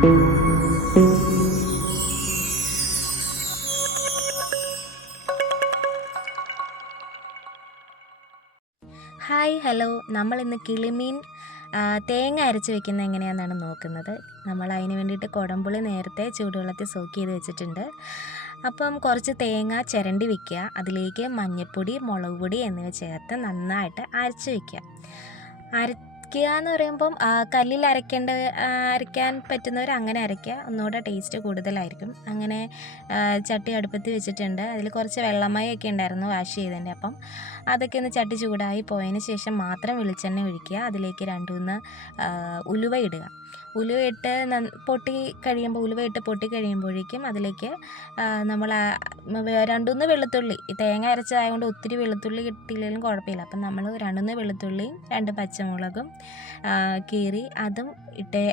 Hi hello. നമ്മൾ ഇന്ന് കിളിമീൻ തേങ്ങ അരച്ച് വെക്കുന്നത് എങ്ങനെയാണെന്നാണ് നോക്കുന്നത്. നമ്മൾ അതിന് വേണ്ടിയിട്ട് കുടംപുളി നേരത്തെ ചൂടുവെള്ളത്തിൽ സോക്ക് ചെയ്ത് വെച്ചിട്ടുണ്ട്. അപ്പം കുറച്ച് തേങ്ങ ചിരണ്ടി വെക്കുക. അതിലേക്ക് മഞ്ഞൾപ്പൊടി മുളക് പൊടി എന്നിവ ചേർത്ത് നന്നായിട്ട് അരച്ച് വെക്കുക. അരയ്ക്കുക എന്ന് പറയുമ്പം കല്ലിൽ അരയ്ക്കേണ്ട അരയ്ക്കാൻ പറ്റുന്നവർ അങ്ങനെ അരയ്ക്കുക. ഒന്നുകൂടെ ടേസ്റ്റ് കൂടുതലായിരിക്കും. അങ്ങനെ ചട്ടി അടുപ്പത്ത് വെച്ചിട്ടുണ്ട്. അതിൽ കുറച്ച് വെള്ളമയൊക്കെ ഉണ്ടായിരുന്നു വാഷ് ചെയ്തതിന്റെ അപ്പം. അതൊക്കെ ഒന്ന് ചട്ടി ചൂടായി പോയതിന് ശേഷം മാത്രം വെളിച്ചെണ്ണ ഒഴിക്കുക. അതിലേക്ക് രണ്ടു മൂന്ന് ഉലുവ ഇടുക. ഉലുവ ഇട്ട് നന്ന- പൊട്ടി കഴിയുമ്പോൾ ഉലുവയിട്ട് പൊട്ടി കഴിയുമ്പോഴേക്കും അതിലേക്ക് നമ്മൾ രണ്ടുമൂന്ന് വെളുത്തുള്ളി തേങ്ങ അരച്ചതായതുകൊണ്ട് ഒത്തിരി വെളുത്തുള്ളി കിട്ടിയില്ലെങ്കിലും കുഴപ്പമില്ല അപ്പം നമ്മൾ രണ്ടുമൂന്ന് വെളുത്തുള്ളിയും രണ്ട് പച്ചമുളകും കീറി അതും ഇട്ട്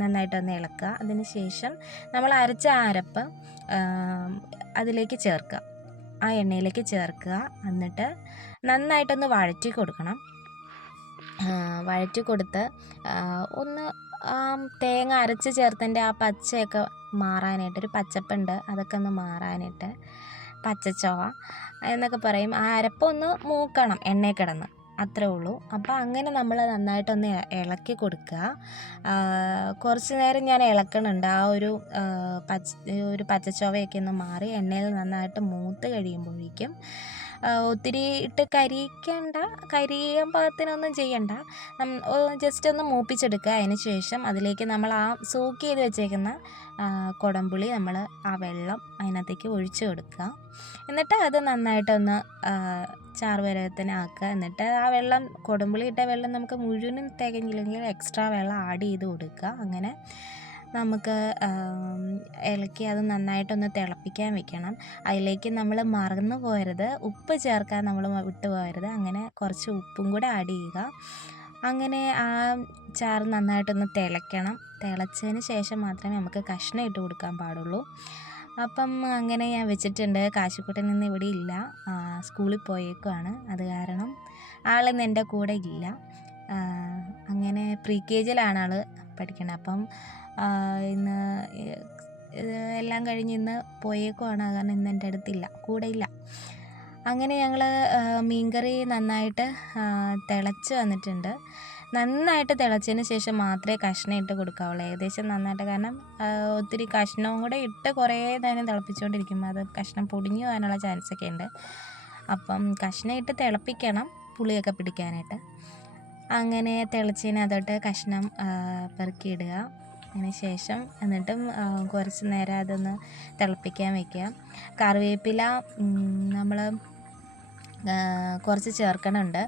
നന്നായിട്ടൊന്ന് ഇളക്കുക. അതിന് ശേഷം നമ്മൾ അരച്ച അരപ്പ് അതിലേക്ക് ചേർക്കുക. ആ എണ്ണയിലേക്ക് ചേർക്കുക. എന്നിട്ട് നന്നായിട്ടൊന്ന് വഴറ്റി കൊടുക്കണം. വഴറ്റി കൊടുത്ത് ഒന്ന് തേങ്ങ അരച്ച് ചേർത്തതിന്റെ ആ പച്ചയൊക്കെ മാറാനായിട്ട് ഒരു പച്ചപ്പുണ്ട് അതൊക്കെ ഒന്ന് മാറാനായിട്ട് പച്ചച്ചോവ എന്നൊക്കെ പറയും. ആ അരപ്പൊന്ന് മൂക്കണം എണ്ണയിൽ കിടന്ന് അത്രേ ഉള്ളൂ. അപ്പോൾ അങ്ങനെ നമ്മൾ നന്നായിട്ടൊന്ന് ഇളക്കി കൊടുക്കുക. കുറച്ച് നേരം ഞാൻ ഇളക്കണുണ്ട്. ആ ഒരു പച്ച ഒരു പച്ചച്ചോവയൊക്കെ ഒന്ന് മാറി എണ്ണയിൽ നന്നായിട്ട് മൂത്ത് കഴിയുമ്പോഴേക്കും ഒത്തിരി ഇട്ട് കരിക്കണ്ട കരിയാൻ പാകത്തിനൊന്നും ചെയ്യണ്ട. ജസ്റ്റ് ഒന്ന് മൂപ്പിച്ചെടുക്കുക അതിന് ശേഷം അതിലേക്ക് നമ്മൾ ആ സോക്ക് ചെയ്ത് വെച്ചേക്കുന്ന കുടംപുളി നമ്മൾ ആ വെള്ളം അതിനകത്തേക്ക് ഒഴിച്ചു കൊടുക്കുക എന്നിട്ട് അത് നന്നായിട്ടൊന്ന് ആക്കുക എന്നിട്ട് ആ വെള്ളം കുടംപുളി ഇട്ട വെള്ളം നമുക്ക് മുഴുവനും തികഞ്ഞില്ലെങ്കിൽ എക്സ്ട്രാ വെള്ളം ആഡ് ചെയ്ത് കൊടുക്കുക അങ്ങനെ നമുക്ക് ഇളക്കി അത് നന്നായിട്ടൊന്ന് തിളപ്പിക്കാൻ വെക്കണം. അതിലേക്ക് നമ്മൾ മറന്നു പോകരുത് ഉപ്പ് ചേർക്കാൻ നമ്മൾ വിട്ടു പോകരുത് അങ്ങനെ കുറച്ച് ഉപ്പും കൂടെ ആഡ് ചെയ്യുക. അങ്ങനെ ആ ചാറ് നന്നായിട്ടൊന്ന് തിളയ്ക്കണം. തിളച്ചതിന് ശേഷം മാത്രമേ നമുക്ക് കഷ്ണം ഇട്ട് കൊടുക്കാൻ പാടുള്ളൂ. അപ്പം അങ്ങനെ ഞാൻ വെച്ചിട്ടുണ്ട്. കാശിക്കുട്ടൻ ഇന്ന് ഇവിടെ ഇല്ല. സ്കൂളിൽ പോയേക്കുവാണ്. അത് കാരണം ആളിന്ന് എന്റെ കൂടെ ഇല്ല. അങ്ങനെ പ്രീ കെ ജിയിലാണ് ആൾ പഠിക്കണത്. അപ്പം ഇന്ന് എല്ലാം കഴിഞ്ഞ് ഇന്ന് പോയേക്കുവാണ്. കാരണം ഇന്ന് എന്റെ അടുത്തില്ല കൂടെ ഇല്ല. അങ്ങനെ ഞങ്ങൾ മീൻകറി നന്നായിട്ട് തിളച്ച് വന്നിട്ടുണ്ട്. നന്നായിട്ട് തിളച്ചതിന് ശേഷം മാത്രമേ കഷ്ണം ഇട്ട് കൊടുക്കാവുള്ളൂ. ഏകദേശം നന്നായിട്ട് കാരണം ഒത്തിരി കഷ്ണവും കൂടെ ഇട്ട് കുറേ നേരം തിളപ്പിച്ചുകൊണ്ടിരിക്കുമ്പോൾ അത് കഷ്ണം പൊടിഞ്ഞു പോകാനുള്ള ചാൻസ് ഒക്കെ ഉണ്ട്. അപ്പം കഷ്ണം ഇട്ട് തിളപ്പിക്കണം പുളിയൊക്കെ പിടിക്കാനായിട്ട്. അങ്ങനെ തിളച്ചതിനകത്തോട്ട് കഷ്ണം പെറുക്കിയിടുക അതിന് ശേഷം എന്നിട്ടും കുറച്ച് നേരം അതൊന്ന് തിളപ്പിക്കാൻ വയ്ക്കുക കറിവേപ്പില നമ്മൾ കുറച്ച് ചേർക്കണുണ്ട്.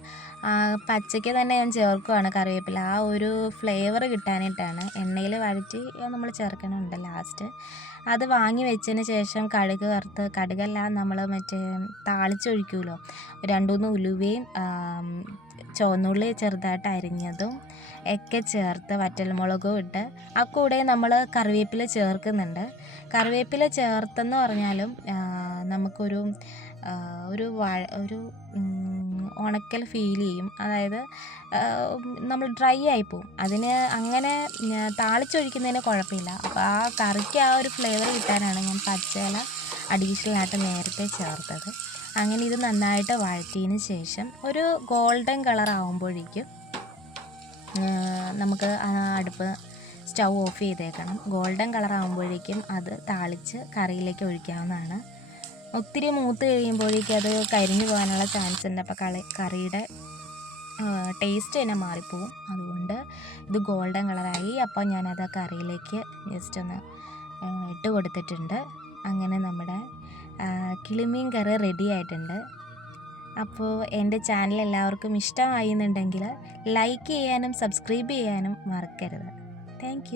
പച്ചയ്ക്ക് തന്നെ ഞാൻ ചേർക്കുവാണ് കറിവേപ്പില. ആ ഒരു ഫ്ലേവർ കിട്ടാനായിട്ടാണ് എണ്ണയിൽ വഴറ്റി നമ്മൾ ചേർക്കണുണ്ട് ലാസ്റ്റ് അത് വാങ്ങി വെച്ചതിന് ശേഷം കടുക് വറുത്ത് കടുകല്ല നമ്മൾ മറ്റേ താളിച്ചൊഴിക്കുമല്ലോ രണ്ടുമൂന്ന് ഉലുവയും ആം, ചുവന്നുള്ളി ചെറുതായിട്ട് അരിഞ്ഞതും ഒക്കെ ചേർത്ത് വറ്റൽമുളകും ഇട്ട് ആ കൂടെ നമ്മൾ കറിവേപ്പില ചേർക്കുന്നുണ്ട്. കറിവേപ്പില ചേർത്തെന്ന് പറഞ്ഞാലും നമുക്കൊരു ഒരു വഴ ഒരു ഉണക്കൽ ഫീൽ ചെയ്യും. അതായത് നമ്മൾ ഡ്രൈ ആയിപ്പോവും അതിന് അങ്ങനെ താളിച്ചൊഴിക്കുന്നതിന് കുഴപ്പമില്ല. അപ്പോൾ ആ കറിക്ക് ആ ഒരു ഫ്ലേവർ കിട്ടാനാണ് ഞാൻ പച്ചയില അഡീഷണലായിട്ട് നേരത്തെ ചേർത്തത്. അങ്ങനെ ഇത് നന്നായിട്ട് വഴറ്റിയതിന് ശേഷം ഒരു ഗോൾഡൻ കളർ ആകുമ്പോഴേക്കും നമുക്ക് അടുപ്പ് സ്റ്റൗ ഓഫ് ചെയ്തേക്കണം. ഗോൾഡൻ കളർ ആകുമ്പോഴേക്കും അത് താളിച്ച് കറിയിലേക്ക് ഒഴിക്കാവുന്നതാണ്. ഒത്തിരി മൂത്ത് കഴിയുമ്പോഴേക്കും അത് കരിഞ്ഞു പോകാനുള്ള ചാൻസ് ഉണ്ട്. അപ്പോൾ കളി കറിയുടെ ടേസ്റ്റ് തന്നെ മാറിപ്പോവും. അതുകൊണ്ട് ഇത് ഗോൾഡൻ കളറായി അപ്പോൾ ഞാനത് കറിയിലേക്ക് ജസ്റ്റ് ഒന്ന് ഇട്ട് കൊടുത്തിട്ടുണ്ട്. അങ്ങനെ നമ്മുടെ കിളിമീൻ കറി റെഡി ആയിട്ടുണ്ട്. അപ്പോൾ എന്റെ ചാനൽ എല്ലാവർക്കും ഇഷ്ടമായി എന്നുണ്ടെങ്കിൽ ലൈക്ക് ചെയ്യാനും സബ്സ്ക്രൈബ് ചെയ്യാനും മറക്കരുത്. താങ്ക്